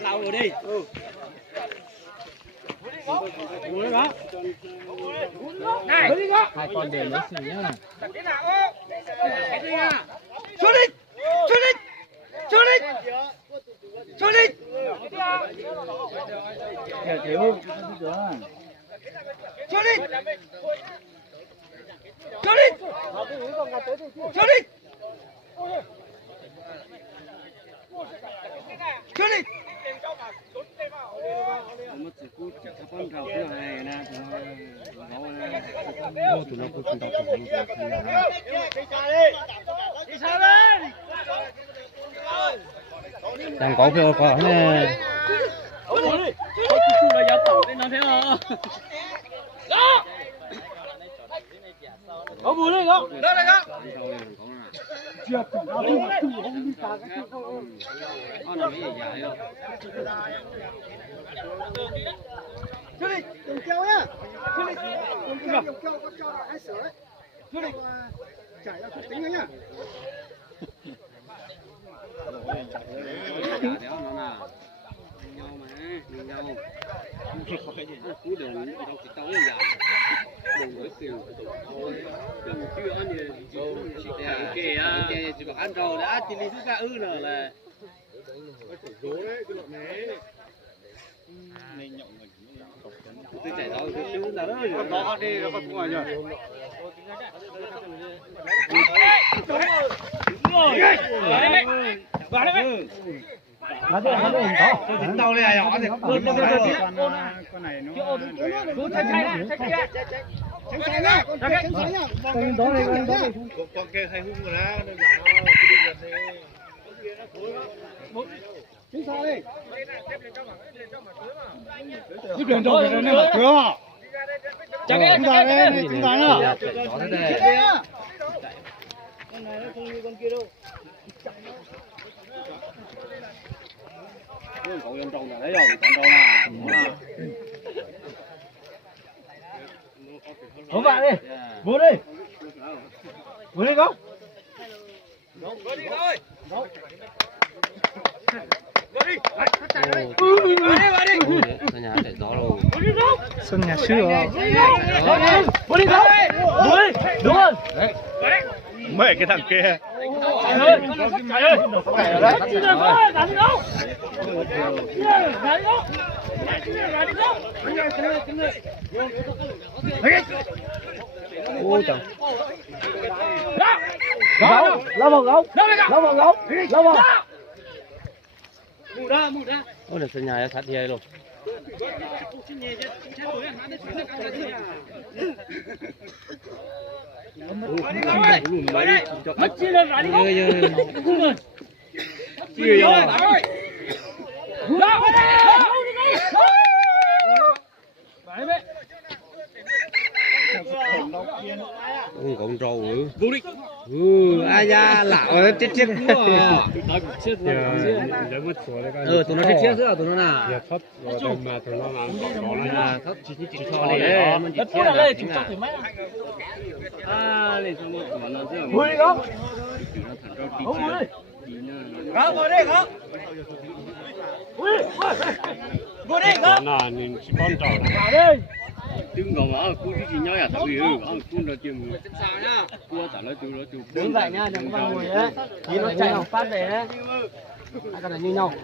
Lao rồi đi. Này, hai con đều lấy xì nhá. Xuống đi, xuống đi, xuống đi, xuống đi. Thiếu, xuống đi, xuống đi, xuống đi. Xuống đi. Mất sự cút các con trào cái này nè, tụi nó cứ đọc đi sao lên. Đang có phiêu quá nè. Là giáo tổng tên nó thế mà. Đó. Có bùi đây không? Đó đây không? Chưa từng có không đi cả cái con làm cái gì vậy? Chú đi, đừng kêu nhá. Chú đi, đừng kêu con cho là hai sửa đấy. Chú đi, chạy ra tính nữa nhá. Cú đường đâu chỉ tao ấy vậy. Đừng có xỉu. Đừng chưa ăn gì. Kìa, chỉ bảo ăn rau đã chỉ đi thứ ư nào là. Dối đấy, cái lợn này. Nên nhậu mình. Tôi chạy đâu, tôi đứng ra đó rồi. Nó đi, nó còn ngoài nhờ. Đúng rồi. Vào đây mày. Nó tao này nhỏ thì con này nó tránh nhá, con kia hay hung rồi đó, nó nhỏ đi. Giúp lên đâu để nó mở cửa. Chúng ta đây, chúng ta nữa. Con này nó không như con kia đâu. Cậu lên trồng đấy rồi, trồng đâu mà. Không bạn đi, vô đi. Vô đi không? Vô đi thôi. Vô đi. Sân nhà chạy gió rồi. Sân nhà xưa. Vô đi không? Vô đi. Đúng rồi. Mấy cái thằng kia. Chạy ơi. Chạy ơi. Chạy đấy. Chạy ơi, đánh đâu? Ôi trời. Gấu, lao vào gấu. Lao vào gấu. Lao vào. Mù ra. Ôi là sân nhà sát thiệt luôn. Mất chi lên lại đi không? Chi rồi. Con trâu vô đi. Ai da lão chết cua. Tụi nó chết rồi tụi nó nè. Tụi nó thấp chỉ cho đấy. Mình chỉ chết đây chúng ta phải mấy. Lên xong rồi tụi nó rất. Vui đi không? Không vui. Không vui đi không? Vui đi không? Là nên chỉ con trâu. Vào đi. Đừng có mà cua chỉ nhoi à thằng yêu ăn cua nó chừng sao nhá cua trả lời từ đứng dậy nhá đừng có ngồi đấy tí nó chạy học phát về đấy hai con này như nhau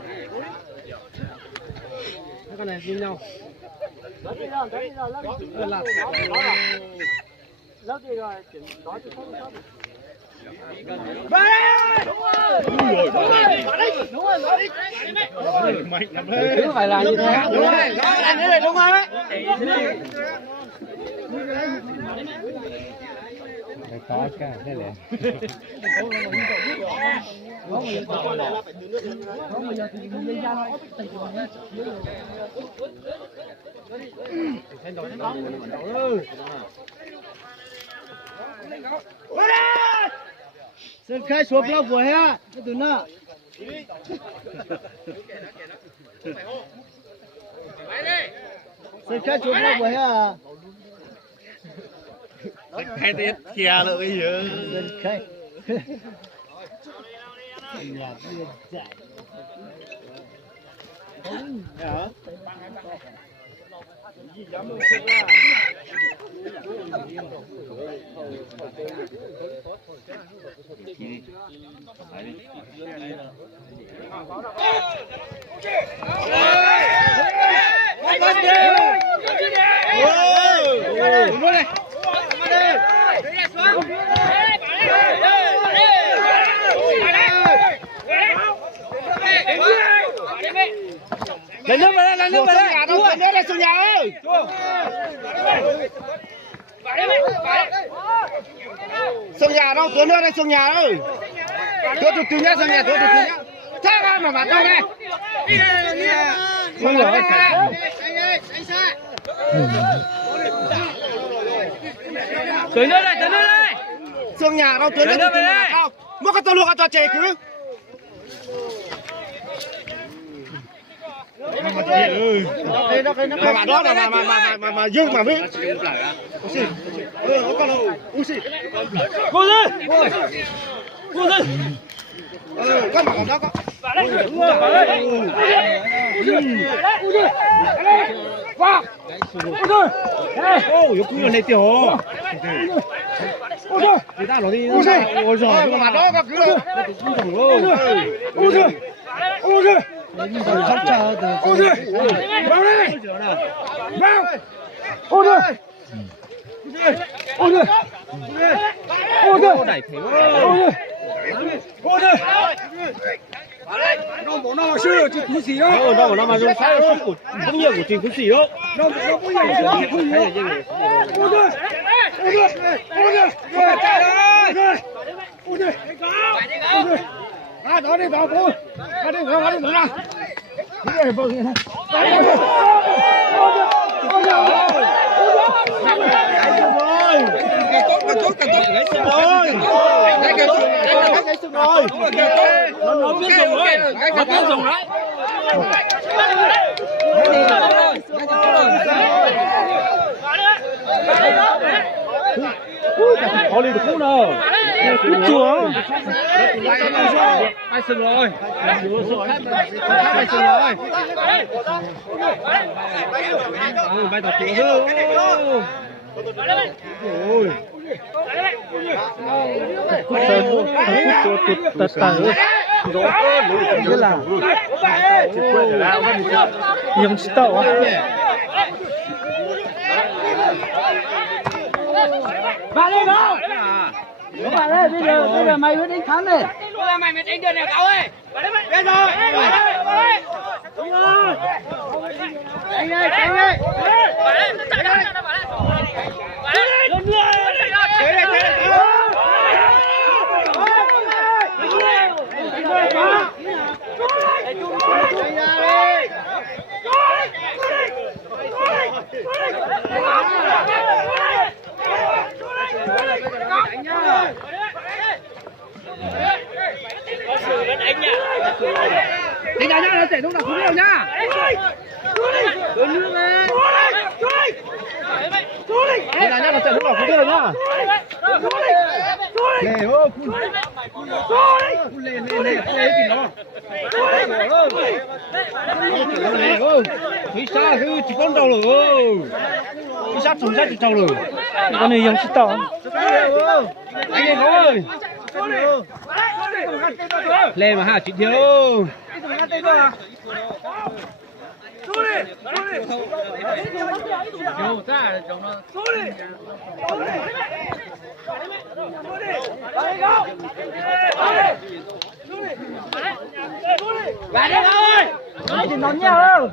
lấp đi rồi chuyển đó chứ không lấp đúng rồi mạnh lắm đấy không phải là như thế đúng rồi đúng rồi có cái này này Sơn khai xuống lâu vừa ha cái từ nọ Sơn khai xuống lâu vừa ha khai tiết kia rồi bây giờ Sơn khai Lên nước về đây, lên nước về đây. Lên nước đây, xuống nhà ơi. Xuống nhà đâu, xuống nước đây, xuống nhà ơi. Tôi tụt nhá, xuống nhà, tôi tụt nhá. Chắc ai mà bạn đâu đây. Không được. Anh xa. Tới nước đây, tới nước đây. Xuống nhà đâu, tới nước về đây. Mua cái tô luộc cho trẻ cứ. Mà bạn đó mà dương mà biết. Cô đi. Cô đi. Con mà còn đó có. Vào. Ô, 욕 này tiểu. Người ta nói đi. Ôi giời, mà đó có cứ. Ôi giời. Ôi giời. Sắp chờ từ. Ôi giời. Vào đây. Vào. Ôi giời. Ôi giời. Ôi giời. Đẩy thế. Ôi giời. Ôi giời. Nó bỏ nó sư chứ cứ gì đó. Nó mà dùng sai sư của cũng nhiều của trình cứ gì đó. Nó cũng nhiều của trình cứ gì đó. Ôi giời. Ôi giời. Ôi giời. Ôi giời. Ôi giời. Ôi giời. À đó đi vào thôi. À đi vào đi nào. Đi về vâng. Ôi giời. Ôi giời. Cái tốt cái tốt cái tốt gãy xương rồi. Gãy xương rồi. Nó biết dùng rồi. Nó biết dùng đấy. Có đi được không nào? Cút chuồng. Hai sừng rồi. Hai sừng rồi. Bay tập chuồng hơn. Ôi. Cút chuột tật tật. Rất là. Dùng tàu á. Bà lên đâu? Bà lên, bây giờ mày mới đánh thắng này. Bây giờ mày mới đánh được này cậu ơi. Bà lên mày. Lên rồi. Bà lên. Đúng rồi. Anh ơi, anh ơi. Bà lên, chạy ra cho nó bà lên. Bà lên. Lên người. Thế này thế này. Đánh ra nhá, nó chạy lúc nào không đâu nhá. Đánh nước lên. Đánh ra nhá, nó chạy lúc nào không đâu nhá. Lê ơi, cun lên thì nó. Lê ơi, thấy xa chứ chỉ con đầu rồi. Cái sát sống sát chỉ trâu rồi. Con này dùng xịt tỏ. Anh ơi thôi. Lên mà ha chị thiếu. Vô ra trong nó. Bạn đi ơi. Ai thì nón nhau.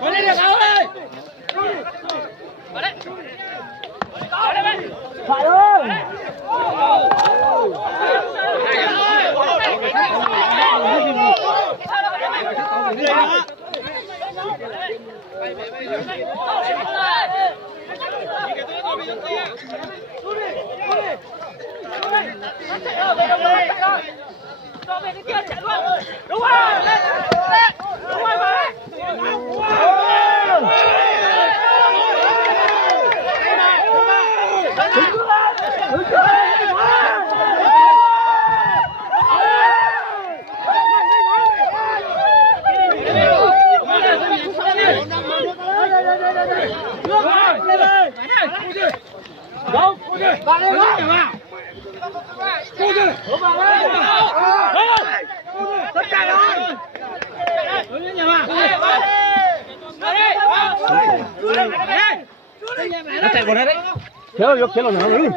Có lên được ơi. Phải ơi. Đúng rồi. Đúng rồi mà. tất cả rồi nó chạy vào đây đấy kéo vô kéo nó nữa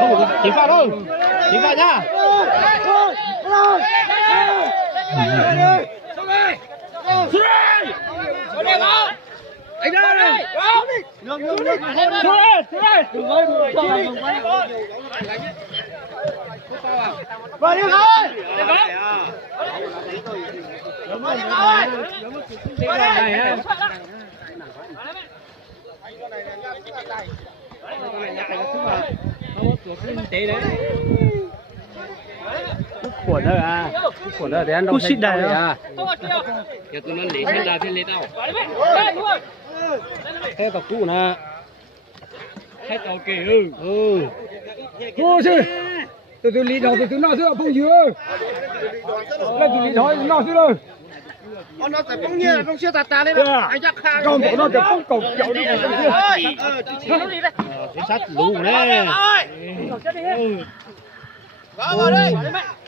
không chỉ pha đâu chỉ pha nhá anh ơi vào đi thôi cuốn đó à cuốn đó để ăn đâu xịt đài à giờ tôi nó lấy xịt đài thì lấy đâu thế tao cũ nè thế tao kì thôi chứ tôi lý đầu tôi nói giữa phong dừa là tôi lý thôi nói giữa rồi nó phải phong nhiêu phong siêu tạt lên đó anh chắc khang còn nó phải phong cầu chậu đi cái sắt lù nè vào đây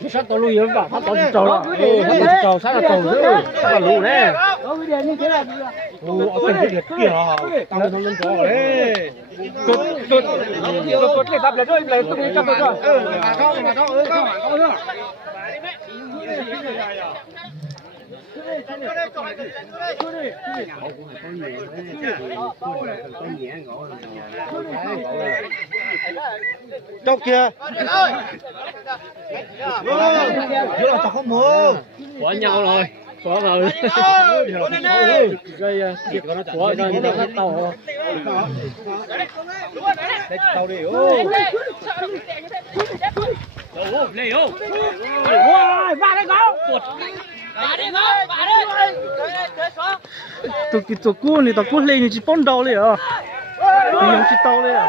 cái sắt tao lùi vào phát tao trầu là phát trầu sắt là trầu chứ là lù nè ở cái việc kia tao lên chỗ đấy tôi lấy tập lại thôi lấy tôi đi tập rồi mà không đâu kia vô là không mua có nhau rồi có rồi gây việc của nó của nó tàu tàu đi lấy ô va đấy con tụi cuốn này tụi cuốn lên như chỉ bón đầuเลยà dùng chỉ tàuเลยà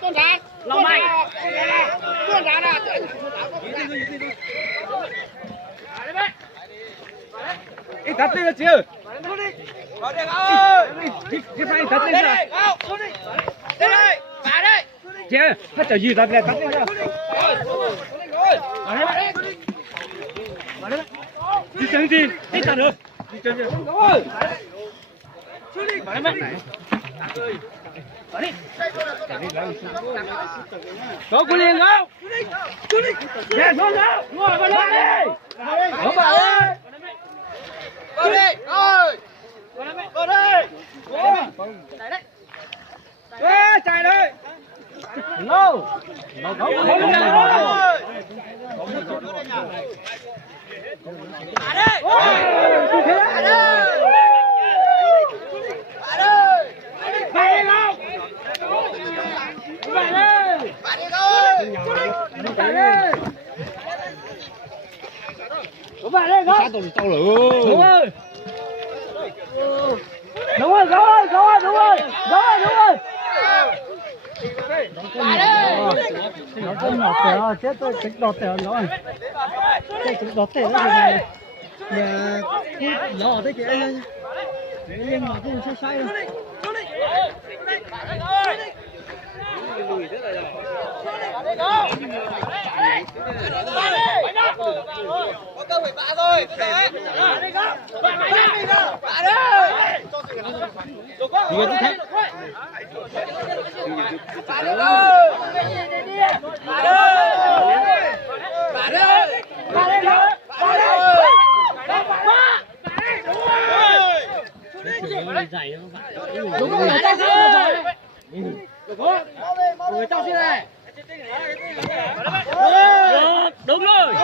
tôn đá lòng mày tôn đá là ít thật lên chưa cái phải thật lên đây phá đây chưa hết chờ gì thật lên thật lên đi chân gì đi chân rồi đi chân gì có cô liền không nè xuống nào ngồi vào đây đi không vào đây vào đây ơi vào đây chạy đây lâu sát tàu lửa đúng rồi nó không ngọt rồi chết tôi kịch đọt rồi nó cái kịch đọt rồi này nhà nhỏ thế kìa anh nhưng mà cũng sai sai rồi có cơ hội bạ rồi đấy bạ đấy người tao xin này đúng rồi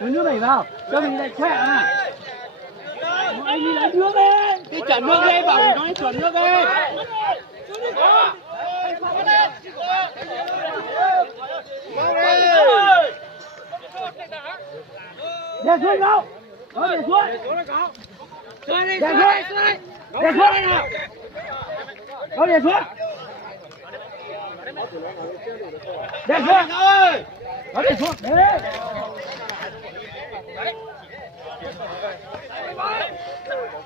nước này vào cho mình lại khỏe à anh đi lấy nước đi đi chuẩn nước đi bảo nó chuẩn nước đi để xuống đâu để xuống để xuống nào để xuống Để xuống ơi. Có để xuống. Đấy.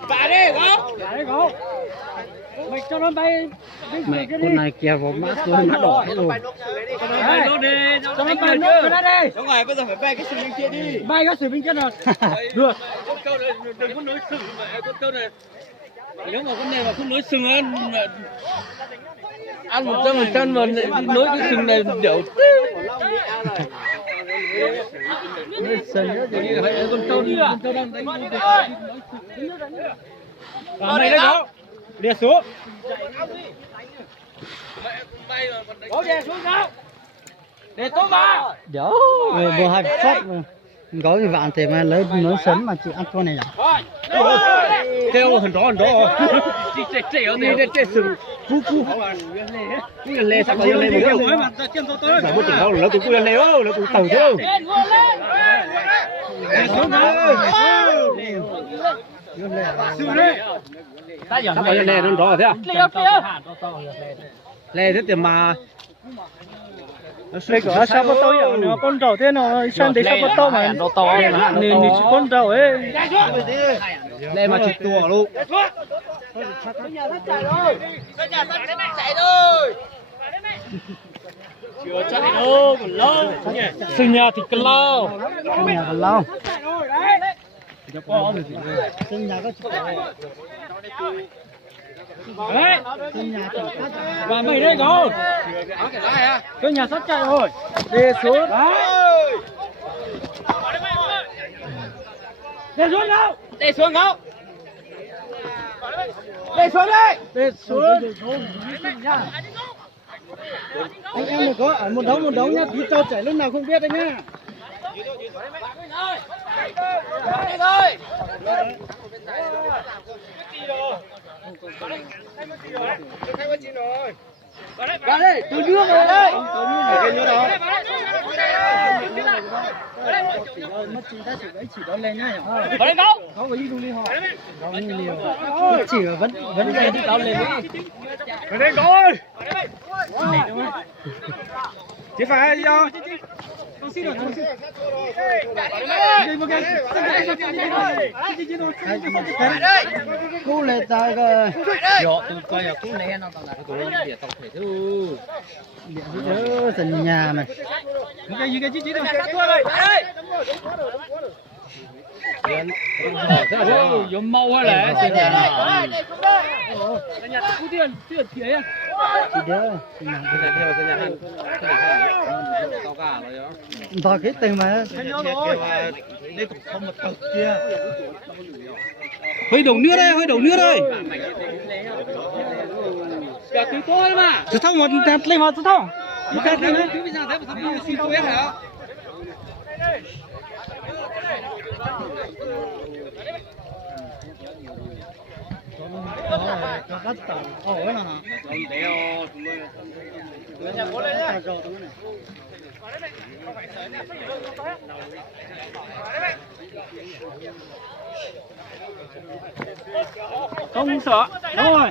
Bà đi không? Đấy có. Mày cho nó bay. Mẹ con này kìa vào má tôi má đỏ hết rồi. Bay nó đi, cho nó bay nước cái đó đi. Đúng rồi, bây giờ phải bay cái sừng bên kia đi. Bay cái sừng bên kia nào. Được. Con câu này đừng có nói sừng mà con câu này. Nếu mà con này mà không nói sừng ăn 100% mà nói cái sừng này đều con câu đang đánh Mày đấy có. Đi xuống. Có đè xuống đâu? Để tôi mà. Đó. Vừa hai phát mà. Có cái vạn thì mà lấy nó sớm mà chị ăn con này à? Kêu hình đó. Chị chạy ở đây chạy sừng. Cú. Cú lê sao còn lê một cái mà chân tôi tới. Sao đâu là tụi cú lê ơi, là tụi tàu chứ. Xuống đi. Ta giờ sao lê nó rõ thế à? Lê thế tiền mà đây có sao bắt tao vậy nó con trâu thế nó sang đấy sao bắt tao mà nên chỉ con trâu ấy lê mà chỉ tua luôn chưa chắc đâu còn lâu sinh nhà thì cần lâu nhà còn lâu sinh nhà có đấy sinh nhà thì và mày đây có cái nhà sắp chạy rồi đi xuống để xuống đâu để xuống không để xuống đây đi xuống anh em có ở một đống nhá đi trâu chảy lúc nào không biết đấy nhá vào đây tôi nước rồi đây mất chỉ ta chỉ đó lên nhá vào đây không có cái gì đi họ có nhiều chỉ vẫn lên đi tao lên đi vào đây coi chỉ phải gì đâu cú lên ta cái yo tôi coi là cú lê nó tao là tôi để tao thể thứ dần nhà này cái gì đâu dùng màu hay là chỉ đỡ vào cái tình mà hơi đổ nước đây cả từ tôi mà chứ không một tẹt lên mà chứ không cái thứ bây giờ thế mà thằng xin tôi hả cắt tàu ổ nó hả đeo không sợ đúng rồi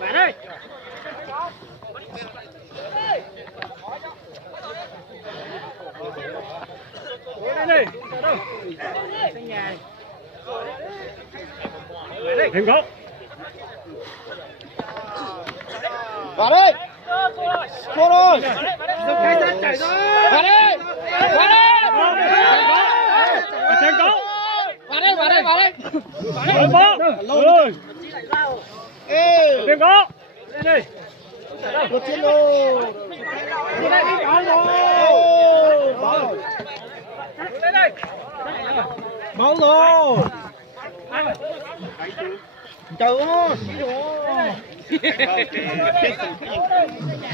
bạn ơi đây đừng có vào đây cô rồi chạy rồi vào đây trên có vào đây rồi trên có đây một chiến lô máu rồi trời ơi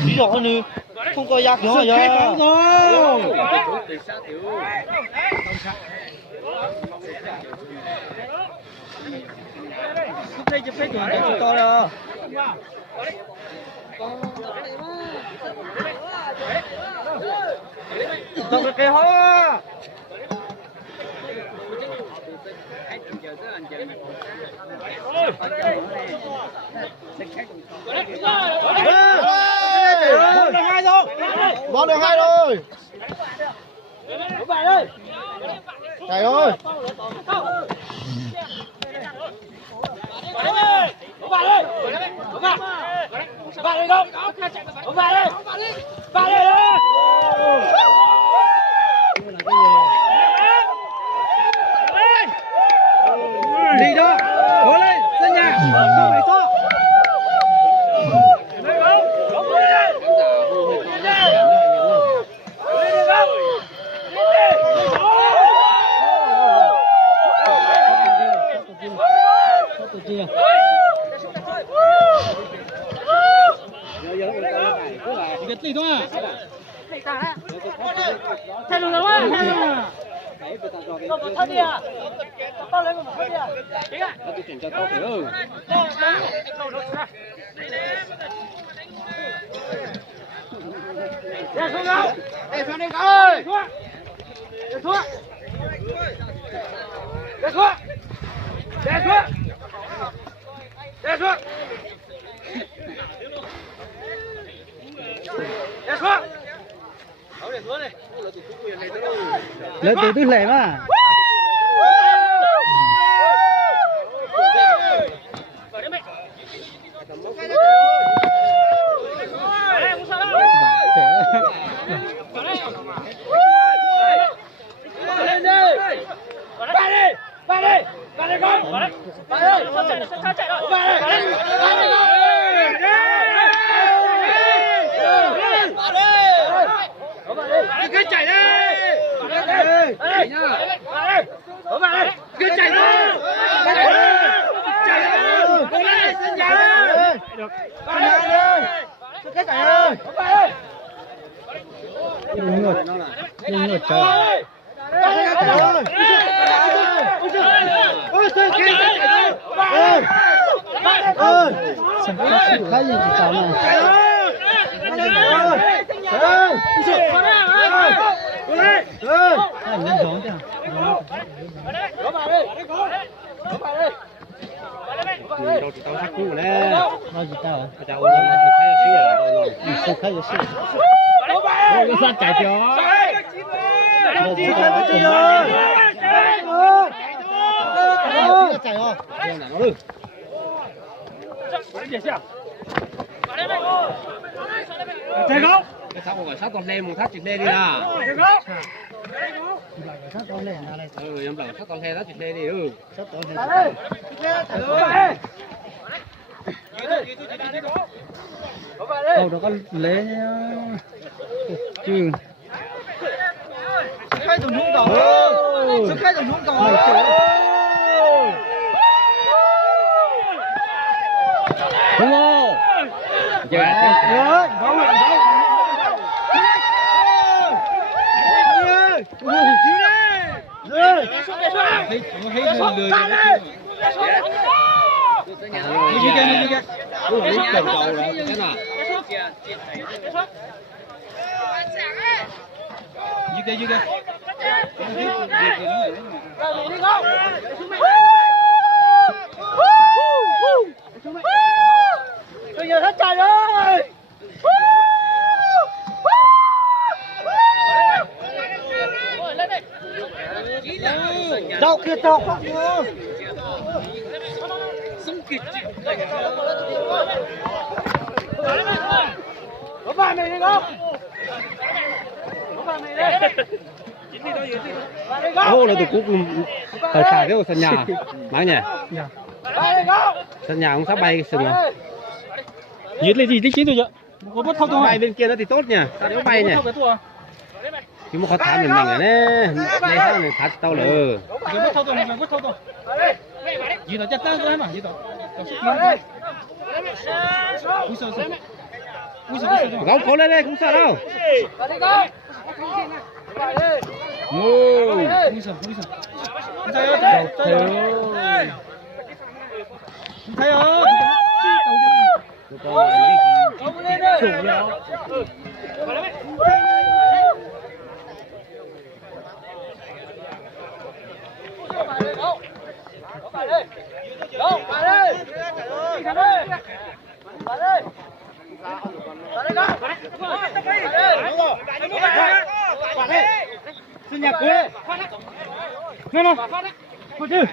chỉ rõ nữa không có giặc nữa rồi lúc đây chụp cái chuyện cho chúng tôi rồi không được kêu hoa Con được 2 rồi. Chạy ơi. Đi đó, cố lên, sân nhà, không phải so. Việt gì thôi à? Thay luôn rồi. Một thân đi à? Tao lấy một thân đi à? Chính à? Tôi chuyển cho tao phải ơi. Để xuống đâu? Để xuống đi ơi. Để xuống. Để xuống. Để xuống. Để xuống. Để xuống. Lớn từ tư lệ mà. Cứ chạy đi. Cứ chạy đi. Chạy đi. Sân nhà. Đừng ngược trời. Khai gì chỉ tao này. Đâu chỉ tao thắt cũ nè. Đâu chỉ tao. Tao ôn nó khai là xíu rồi. Không khai là xíu. Cái sát chạy chó. Đâu chỉ tao chạy rồi. Chạy rồi. Chạy không? Cái sao mà sát con lê một thắt chỉnh lê đi nào. Sát con lên ra đây. Em bảo sát con lê thắt chỉnh lê đi. Sát con lên. Đâu đó có lễ chứ. Khai tổng thống cầu. Khai tổng thống cầu. Đúng không? Giờ bây giờ hết chạy rồi. Đâu kia đâu không nữa. Có bạn này đi không? Có bạn này đây. ô là tụi cũng ở xả cái sân nhà má nhỉ sân nhà cũng sắp bay sừng à Giết lên gì tí chứ chưa? Có bắt thâu bay bên kia nó thì tốt nhỉ sao nếu bay nhỉ chứ mà khó thả mình ở nè đây sao này thả tao lờ cái bắt thâu tôi, cái bắt thâu tôi. Gì nó chắc chắn rồi mà, gì đó. gấu cố lên đây không sợ đâu Ui sợ. Thấy ơi. Sân nhà cuối đây. Nghe nào. Có chứ.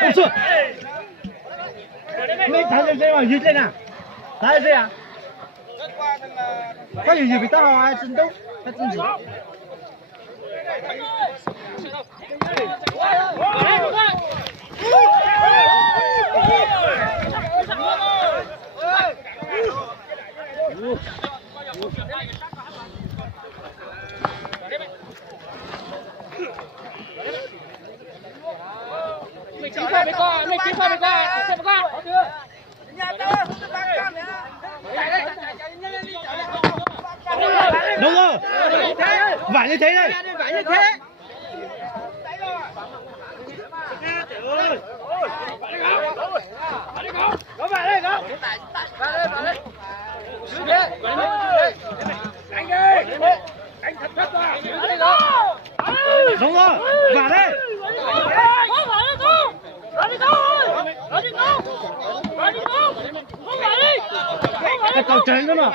Không xuống. Mấy thằng này mà dứt lên à? Thái gì à? Có gì bị tao ai xin đâu? Cái gì? Mày chỉ phải coi, mày chỉ phải coi, xem coi. Đúng rồi. Vải như thế đây. Phải như thế. Có vào đây không? Vào đây. Anh đi. Anh thật thật vào. Đúng rồi. Vải đây. Cái cầu tránh nữa mà.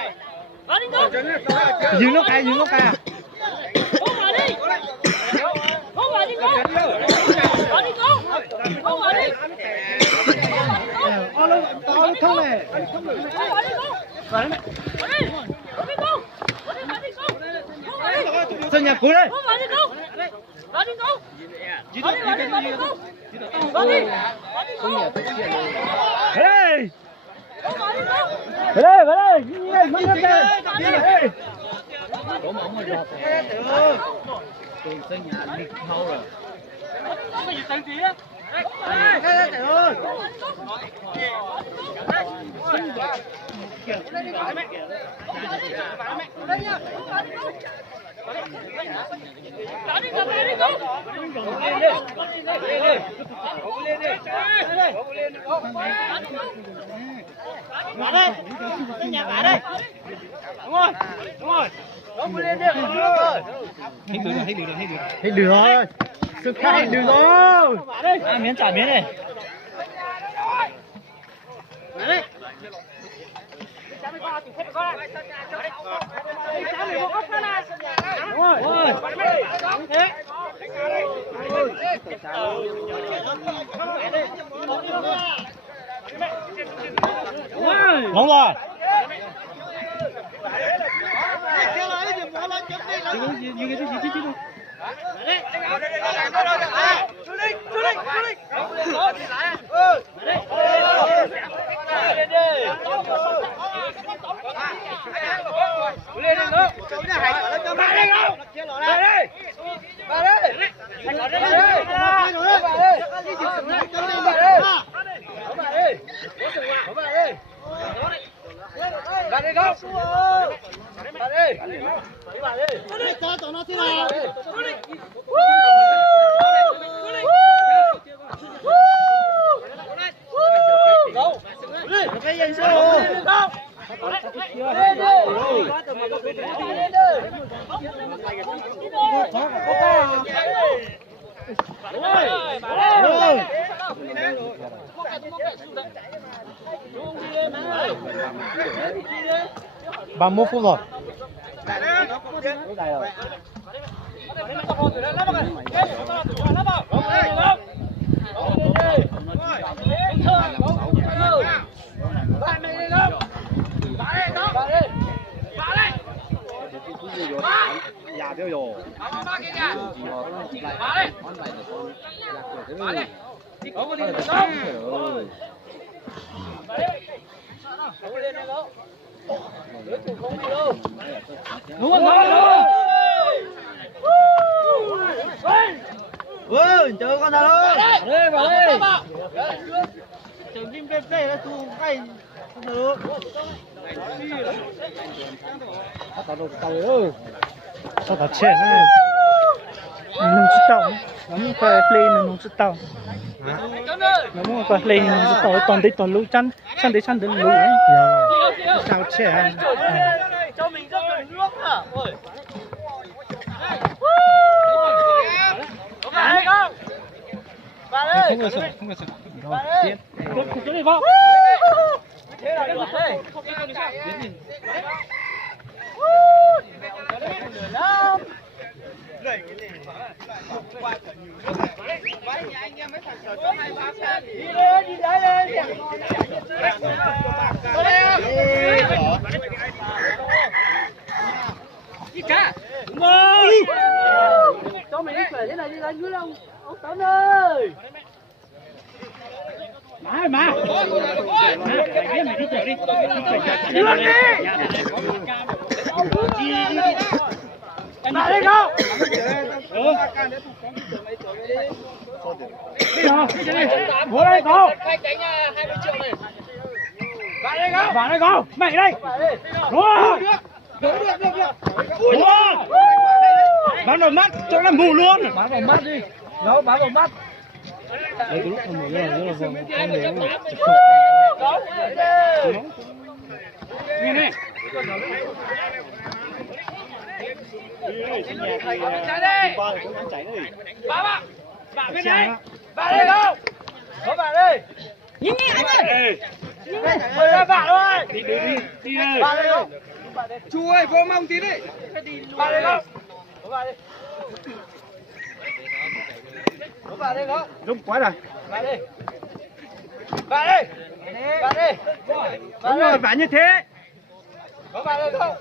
Dừng nó cay à? Không này. Sân nhà cuối đây. Hey! Về đây, đi đây. Có mà ông mà lọt từ sân nhà đi thâu rồi. Cái gì tên gì á? Vào đây, sân nhà vào đây. Đúng rồi. Đúng lên đi. Hết được rồi. Sự khác hết được rồi. À, miếng trả miếng này. Vào đây. Đúng rồi. Ba mươi phút rồi. Dạ tiêu rồi. Chờ con nào đâu. Vào đây. Trường kim tê nó thu cái được. Sao ta chết này. Nung chút tàu. Nó muốn phải play nung chút tàu. Nó muốn phải play nung chút tàu toàn đi toàn lũ chăn đến lũ ấy. Sao chết à? Cho mình rất cần nước à. Ôi. Có phải hay không? Vào đây. Không có sợ. Rồi, tiếp. Cục đi vào. Thế là được đây. Cho mày đi về thế này đi lên dưới đâu ông Tấn ơi. Mà mày đi chơi đi. Đưa đi. Mà đi đâu? Vô đây con. Vào đây con. Mày đây. Đúng. Bắn vào mắt cho nó mù luôn. Bắn vào mắt đi. Đó, bắn vào mắt. Đấy cái lúc không mù luôn, rất là vòng. Nghe này. Bà bên đây. Bà đây đâu? Có bà đây. Nhìn nghe anh ơi. Nhìn đây. Ơi bà ơi. Đi đi. Bà đây đâu? Chú ơi, vô mong tí đi. Bà đây đâu? Có bà đây. Có bà đây không? Đúng quá rồi. Bà đây. Bà đây. Bà đây. Đúng rồi, bà như thế. Có bà đây không?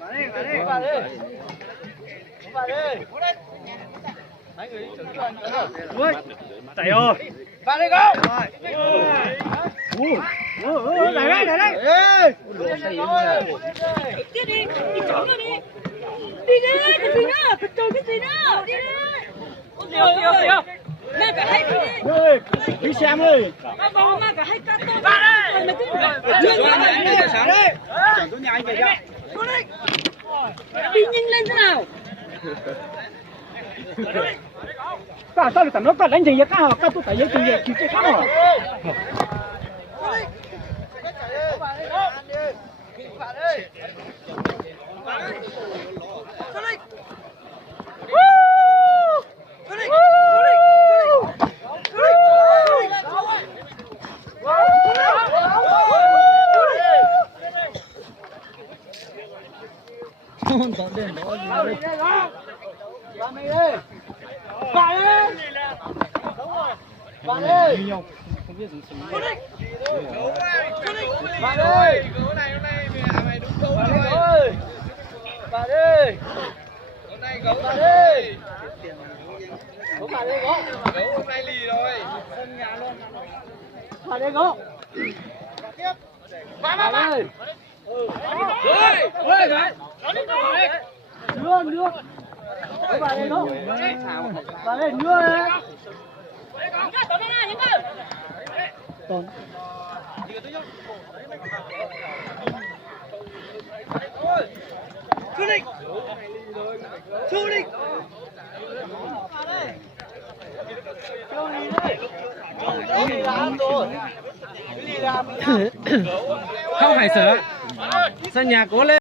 Bà đây, bà đây. Có bà đây. Có bà đây. Có đây. Hai người đi chuẩn cho anh nữa. Chạy ơi. Bà đây không? Lại đây. Ê. Đi đi trốn rồi đi. Đi đi, cái gì nữa? Thật trời cái gì nữa? Đi đi. Ôi mà cả hai đi. Đi xem ơi. Mà cả hai cắt tôi. Ba đây. Chọn chỗ nhà anh về chưa? Đi nhanh lên thế nào? Cả sao được nó cả đánh gì vậy cả tôi phải giấy gì vậy cái khác hả? Không có đèn đó gì đây. Bà mày đi. Bà đi. Bà đi. Không biết gì xử. Bà đi. Gấu này hôm nay mày đúng gấu rồi. Bà đi. Hôm nay gấu bà đi. Gấu bà đi gấu. Gấu hôm nay lì rồi. Sân nhà luôn. Bà đi gấu. Bà đi. Ôi gái. Đưa. Bà đi gấu. Bà đi đưa đi. Tôn. Không phải sợ. Sân nhà cố lên.